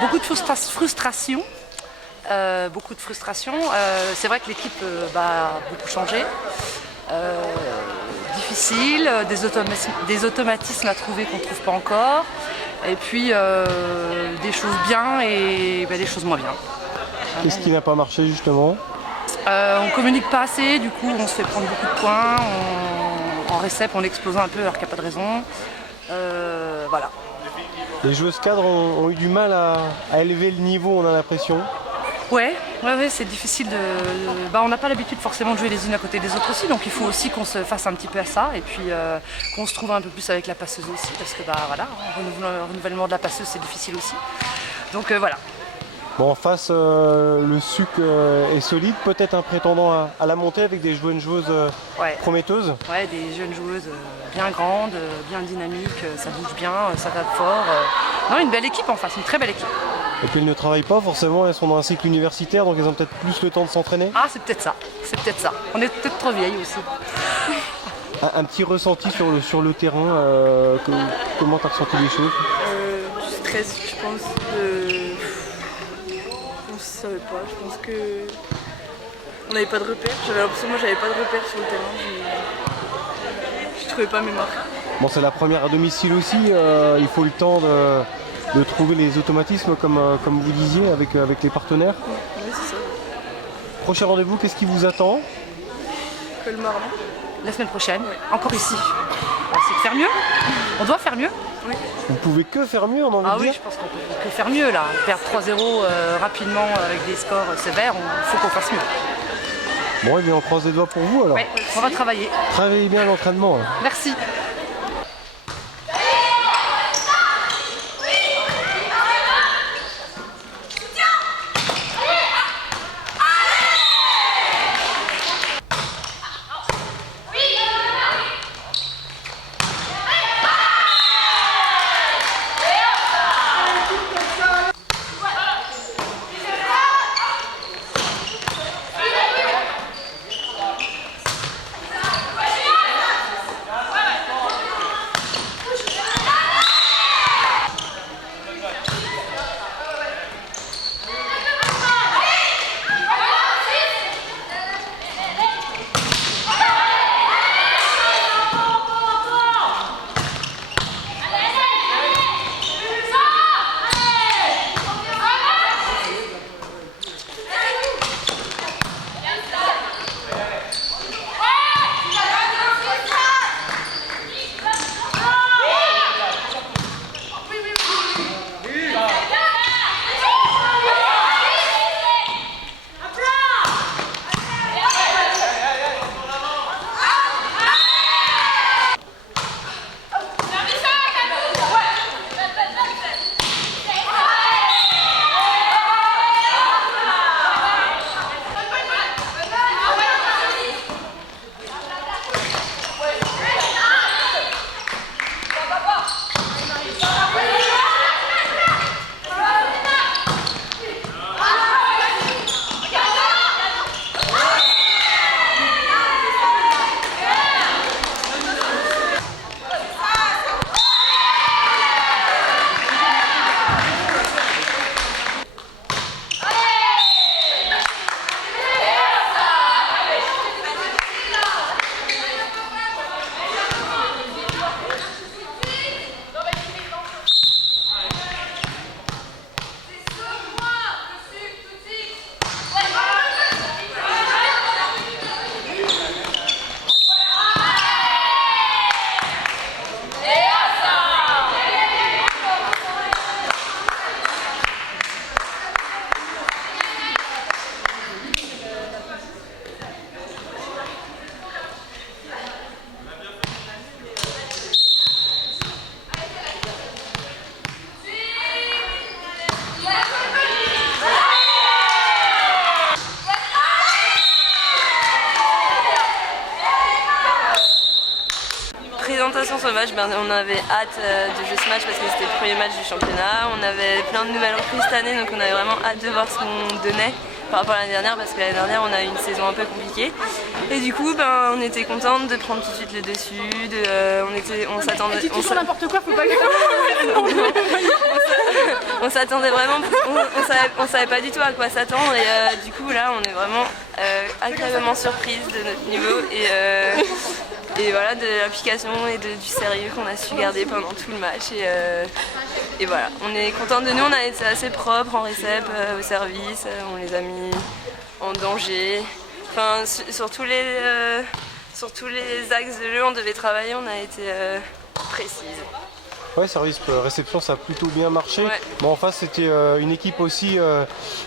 Beaucoup de frustration. C'est vrai que l'équipe a beaucoup changé. Difficile, des automatismes à trouver qu'on ne trouve pas encore. Et puis des choses bien et des choses moins bien. Qu'est-ce qui n'a pas marché justement? On communique pas assez, du coup on se fait prendre beaucoup de points. En récep on explose un peu alors qu'il n'y a pas de raison. Voilà. Les joueuses cadres ont eu du mal à élever le niveau, on a l'impression. Ouais, c'est difficile on n'a pas l'habitude forcément de jouer les unes à côté des autres aussi, donc il faut aussi qu'on se fasse un petit peu à ça et puis qu'on se trouve un peu plus avec la passeuse aussi, parce que le renouvellement de la passeuse c'est difficile aussi. Donc voilà. Bon, en face, le SUC est solide, peut-être un prétendant à la montée avec des joueuses prometteuses. Ouais, des jeunes joueuses bien grandes, bien dynamiques, ça bouge bien, ça tape fort. Non, une belle équipe en face, une très belle équipe. Et puis elles ne travaillent pas forcément, elles sont dans un cycle universitaire, donc elles ont peut-être plus le temps de s'entraîner. Ah, c'est peut-être ça. On est peut-être trop vieilles aussi. Un petit ressenti sur le terrain, comment tu as ressenti les choses? Du stress, je pense. On ne savait pas, je pense que on n'avait pas de repères. J'avais l'impression que moi j'avais pas de repères sur le terrain. Je trouvais pas mes marques. Bon, c'est la première à domicile aussi, il faut le temps de trouver les automatismes comme vous disiez avec les partenaires. Oui, c'est ça. Prochain rendez-vous, qu'est-ce qui vous attend? Colmar, non? La semaine prochaine, encore ici. C'est de faire mieux. On doit faire mieux. Oui. Vous pouvez que faire mieux, on a envie de Ah oui, dire. je pense qu'on peut que faire mieux là. Perdre 3-0 rapidement avec des scores sévères, il faut qu'on fasse mieux. Bon, et bien on croise les doigts pour vous alors. Ouais, on va travailler. Travaillez bien l'entraînement. Merci. Présentation sur le match, on avait hâte de jouer ce match parce que c'était le premier match du championnat. On avait plein de nouvelles recrues cette année, donc on avait vraiment hâte de voir ce qu'on donnait par rapport à l'année dernière, parce que l'année dernière on a eu une saison un peu compliquée. Et du coup on était contente de prendre tout de suite le dessus, on s'attendait... Tu dis toujours n'importe quoi, faut pas que... on s'attendait vraiment, on savait pas du tout à quoi s'attendre et du coup là on est vraiment agréablement surprise de notre niveau et voilà, de l'application et du sérieux qu'on a su garder pendant tout le match et voilà, on est content de nous, on a été assez propre en récep, au service, on les a mis en danger, enfin sur tous les axes de jeu on devait travailler, on a été précise. Ouais, service réception, ça a plutôt bien marché. Ouais. Mais en face, c'était une équipe aussi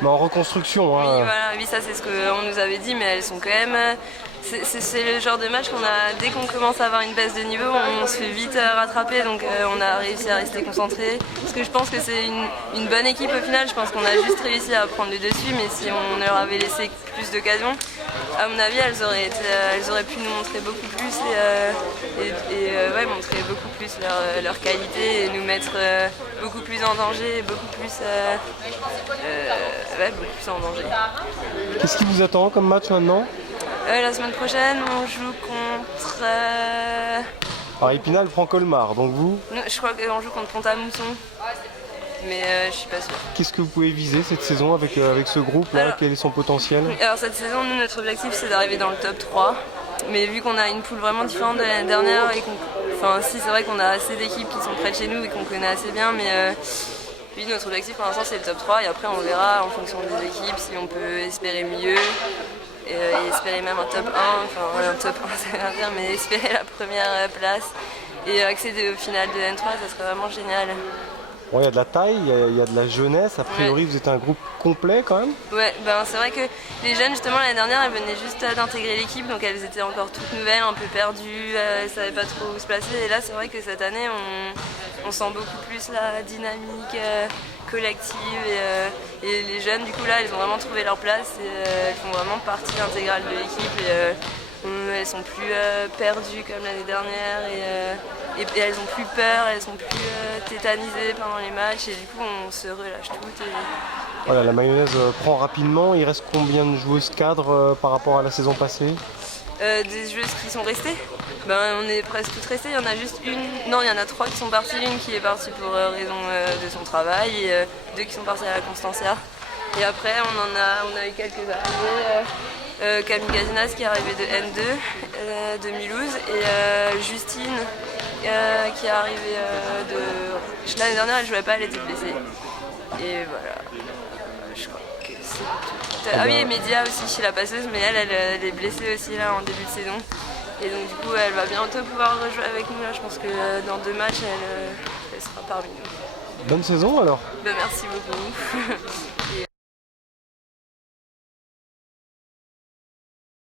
mais en reconstruction. Hein. Oui, voilà, oui, ça c'est ce qu'on nous avait dit, mais elles sont quand même... C'est le genre de match qu'on a, dès qu'on commence à avoir une baisse de niveau, on se fait vite rattraper, donc on a réussi à rester concentré. Parce que je pense que c'est une bonne équipe au final, je pense qu'on a juste réussi à prendre le dessus, mais si on leur avait laissé plus d'occasions, à mon avis, elles auraient pu nous montrer beaucoup plus et montrer beaucoup plus leur qualité et nous mettre beaucoup plus en danger, beaucoup plus en danger. Qu'est-ce qui vous attend comme match maintenant ? La semaine prochaine, on joue contre... Alors Épinal prend Colmar, donc vous ? Je crois qu'on joue contre Pont-à-Mousson, mais je suis pas sûre. Qu'est-ce que vous pouvez viser cette saison avec ce groupe-là ? Quel est son potentiel ? Alors cette saison, nous, notre objectif c'est d'arriver dans le top 3. Mais vu qu'on a une poule vraiment différente de l'année dernière, et c'est vrai qu'on a assez d'équipes qui sont près de chez nous et qu'on connaît assez bien, mais oui, notre objectif pour l'instant c'est le top 3 et après on verra en fonction des équipes si on peut espérer mieux. Et espérer même un top 1, un top 1 ça veut rien dire, mais espérer la première place et accéder au final de N3, ça serait vraiment génial. Bon, il y a de la taille, il y a de la jeunesse, a priori vous êtes un groupe complet quand même ? Ouais, c'est vrai que les jeunes justement l'année dernière elles venaient juste d'intégrer l'équipe, donc elles étaient encore toutes nouvelles, un peu perdues, elles ne savaient pas trop où se placer et là c'est vrai que cette année on sent beaucoup plus la dynamique collective et les jeunes du coup là elles ont vraiment trouvé leur place et elles font vraiment partie intégrale de l'équipe et elles sont plus perdues comme l'année dernière et elles ont plus peur, elles sont plus tétanisées pendant les matchs et du coup on se relâche toutes. Voilà, la mayonnaise prend rapidement, il reste combien de joueuses cadres par rapport à la saison passée ? Des joueuses qui sont restées, on est presque toutes restées, il y en a juste il y en a 3 qui sont parties, une qui est partie pour raison de son travail et 2 qui sont parties à la Constancia. Et après on a eu quelques arrivées, Camille Gazinas qui est arrivée de N2 de Mulhouse et Justine qui est arrivée de... L'année dernière elle jouait pas, elle était blessée. Et voilà, je crois que c'est tout. Ah oui, et Média aussi chez la passeuse, mais elle est blessée aussi là en début de saison. Et donc du coup elle va bientôt pouvoir rejouer avec nous là, je pense que dans 2 matchs elle sera parmi nous. Bonne saison alors ? Merci beaucoup.